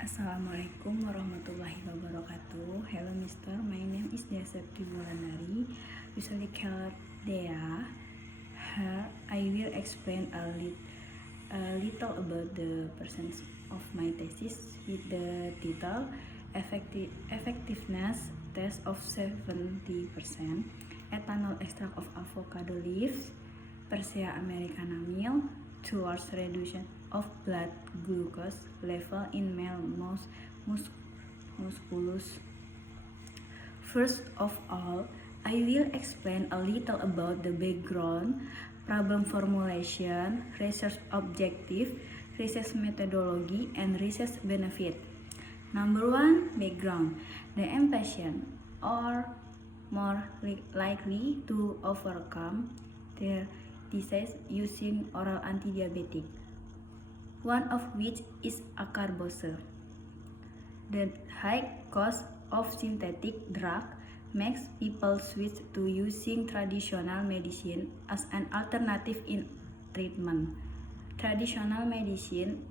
Assalamualaikum warahmatullahi wabarakatuh. Hello Mister, my name is Dea Septi Wulandari, usually called Dea. Here I will explain a little about the percent of my thesis with the title Effectiveness Test of 70% Ethanol Extract of Avocado Leaves Persea americana meal towards reduction of blood glucose level in male musculus. First of all, I will explain a little about the background, problem formulation, research objective, research methodology, and research benefit. Number 1, background. The patient are more likely to overcome their disease using oral antidiabetic, one of which is acarbose. The high cost of synthetic drug makes people switch to using traditional medicine as an alternative in treatment. Traditional medicine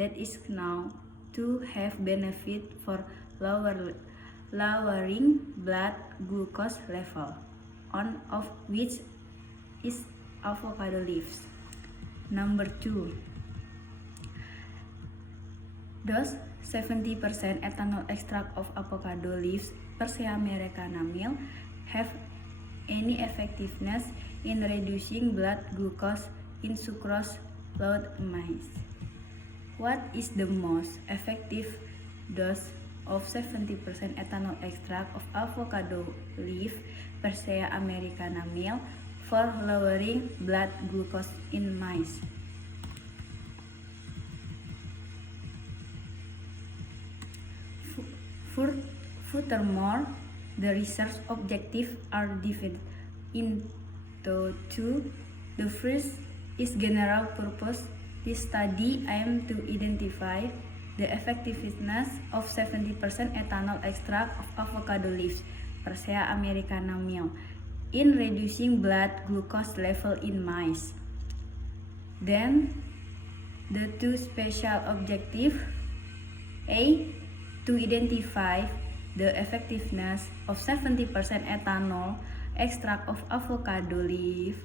that is known to have benefit for lowering blood glucose level, one of which is avocado leaves. Number 2, does 70% ethanol extract of avocado leaves Persea americana meal have any effectiveness in reducing blood glucose in sucrose load mice? What is the most effective dose of 70% ethanol extract of avocado leaf Persea americana meal for lowering blood glucose in mice? Furthermore, the research objectives are divided into two. The first is general purpose. This study aims to identify the effectiveness of 70% ethanol extract of avocado leaves Persea americana meal in reducing blood glucose level in mice. Then, the two special objectives: A, to identify the effectiveness of 70% ethanol extract of avocado leaf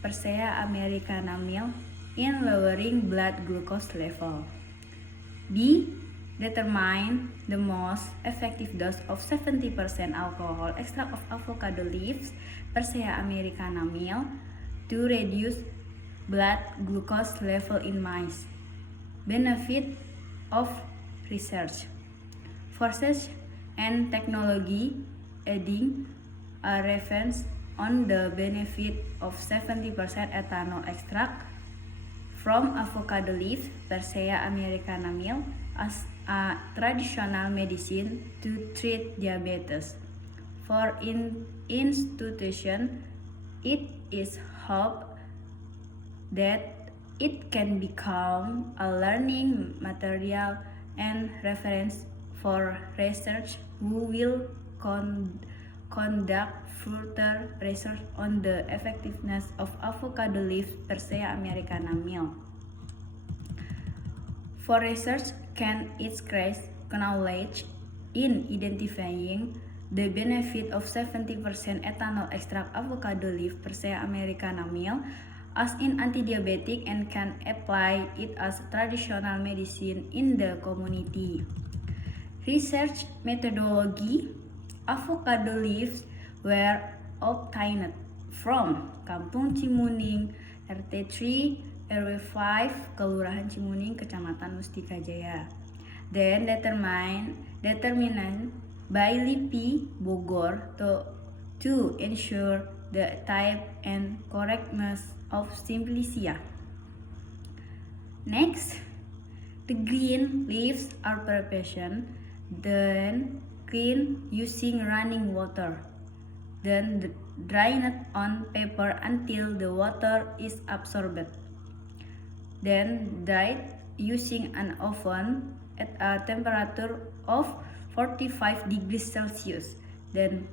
Persea americana meal in lowering blood glucose level. B, determine the most effective dose of 70% alcohol extract of avocado leaves Persea americana meal to reduce blood glucose level in mice. Benefit of research. For research and technology, adding a reference on the benefit of 70% ethanol extract from avocado leaves Persea americana meal as a traditional medicine to treat diabetes. For institution, it is hoped that it can become a learning material and reference for research who will conduct further research on the effectiveness of avocado leaf Persea americana meal. For research can increase knowledge in identifying the benefit of 70% ethanol extract avocado leaf Persea americana meal as an antidiabetic and can apply it as traditional medicine in the community. Research methodology. Avocado leaves were obtained from Kampung Cimuning, RT3, RW 5, Kelurahan Cimuning, Kecamatan Mustika Jaya. Then determined by LIPI Bogor to ensure the type and correctness of Simplicia. Next, the green leaves are prepared, then cleaned using running water, then dried on paper until the water is absorbed, then dried using an oven at a temperature of 45 degrees Celsius. Then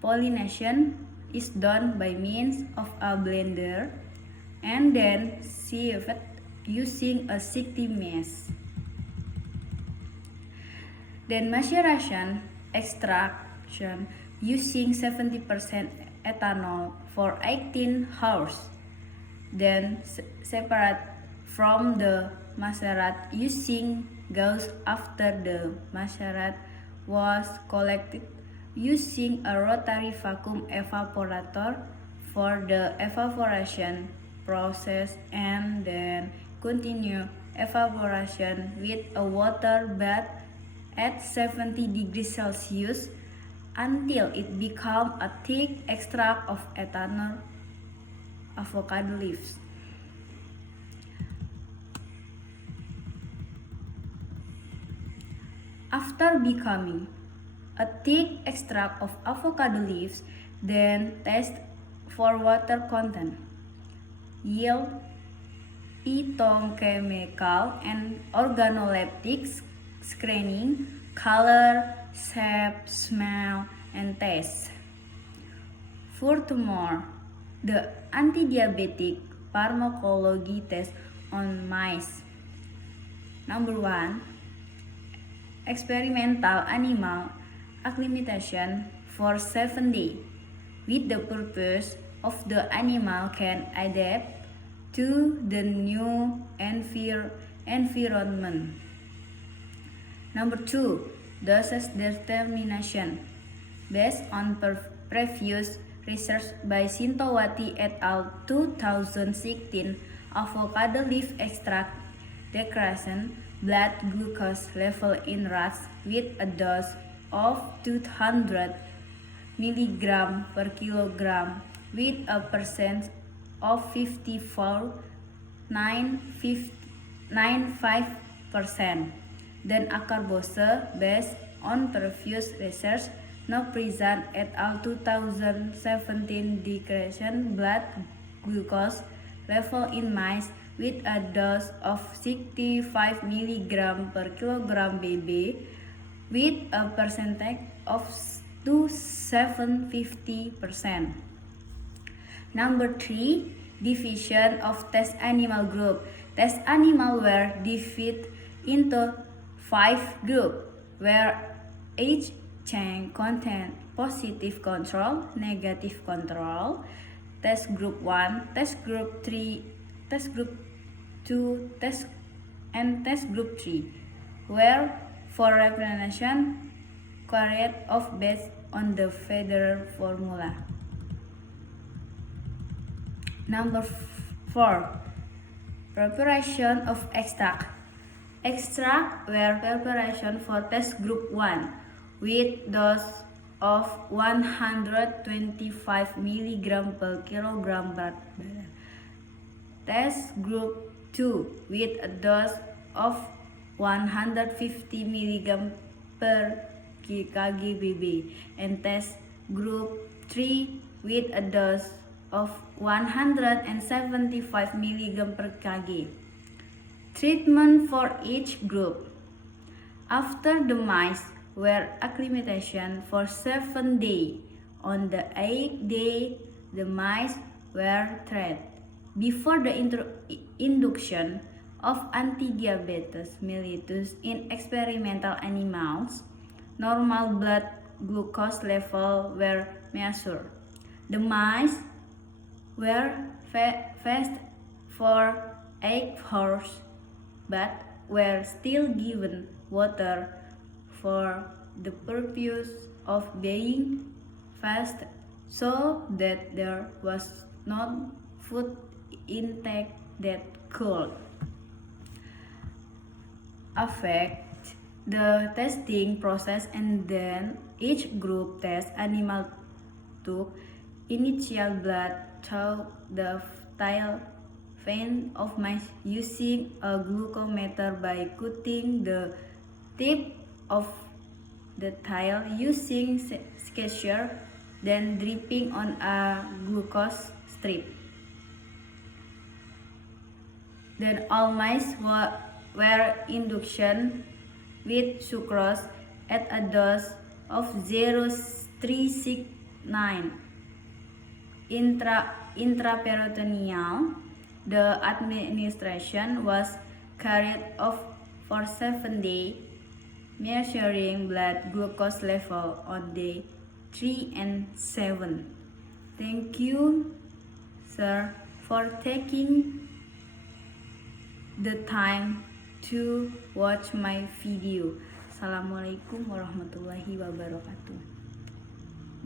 pollination is done by means of a blender and then sieved using a 60 mesh. Then maceration extraction using 70% ethanol for 18 hours. Then separate from the macerat using gauze after the macerat was collected using a rotary vacuum evaporator for the evaporation process, and then continue evaporation with a water bath at 70 degrees Celsius until it becomes a thick extract of ethanol avocado leaves. After becoming a thick extract of avocado leaves, then test for water content, yield, phytochemical and organoleptic screening, color, shape, smell, and taste. Furthermore, the anti-diabetic pharmacology test on mice. Number 1. Experimental animal acclimatization for 7 days with the purpose of the animal can adapt to the new environment. Number 2. Dosage determination. Based on previous research by Sintowati et al. 2016, avocado leaf extract decreases blood glucose level in rats with a dose of 200 mg per kilogram with a percent of 54.95%. Then acarbose, based on previous research, Noprezan et al. 2017 decreased blood glucose level in mice with a dose of 65 mg per kilogram baby with a percentage of 750%. Number 3. Division of test animal group. Test animals were divided into 5 groups, where each chain contained positive control, negative control. Test group 1, test group 3, test group 2, test group 3, where for representation carried off based on the Federer formula. Number 4. Preparation of extract. Extract were preparation for test group 1 with dose of 125 mg per kilogram berat badan. Test group 2 with a dose of 150 mg per kg baby, and test group 3 with a dose of 175 mg per kg. Treatment for each group. After the mice were acclimatized for 7 days, on the 8th day the mice were treated. Before the induction of anti-diabetes mellitus in experimental animals, normal blood glucose level were measured. The mice were fasted for 8 hours but were still given water for the purpose of being fasted, so that there was no food intake that could affect the testing process, and then each group test animal took initial blood through the tail fin of mice using a glucometer by cutting the tip of the tail using scissors, then dripping on a glucose strip. Then all mice were induction with sucrose at a dose of 0.369 intraperitoneal. The administration was carried out for 7 days measuring blood glucose level on day 3 and 7. Thank you, sir, for taking the time to watch my video. Assalamualaikum warahmatullahi wabarakatuh.